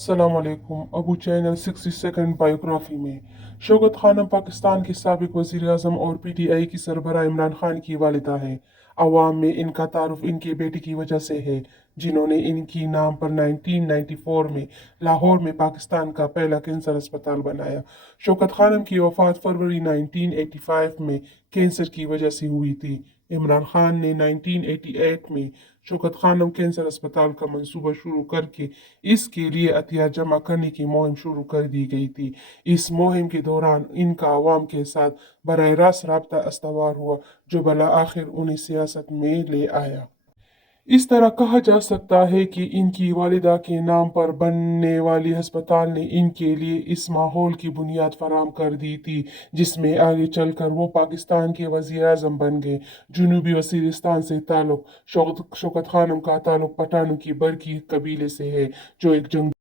अस्सलामुअलैकुम। Abu channel 60 second biography में शोकत खानम पाकिस्तान के साबिक वजीराज़म और पीटीआई की सरबराह इमरान खान की वालिदा है। अवाम में इनका तारुफ इनके बेटे की वजह से है, जिन्होंने इनकी नाम पर 1994 में लाहौर में पाकिस्तान का पहला कैंसर अस्पताल बनाया। शोकत खानम की वफात फरवरी 1985 में कैंसर की वजह से हुई थी। इमरान खान ने 1988 में शोकत खानम कैंसर अस्पताल का मंसूबा शुरू करके इसके लिए अतिया जमा करने की मुहिम शुरू कर दी गई थी। इस मुहिम के दौरान इनका अवाम के साथ बराह रास्त रब्ता استوار हुआ, जो भला आखिर उन्हें सियासत में ले आया। इस तरह कहा जा सकता है कि इनकी वालिदा के नाम पर बनने वाली अस्पताल ने इनके लिए इस माहौल की बुनियाद फराहम कर दी थी, जिसमें आगे चलकर वो पाकिस्तान के वज़ीर-ए-आज़म बन गए। जनूबी वज़ीरिस्तान से ताल्लुक़ शौकत खानम का ताल्लुक़ पठानों की बरकी कबीले से है, जो एक जंग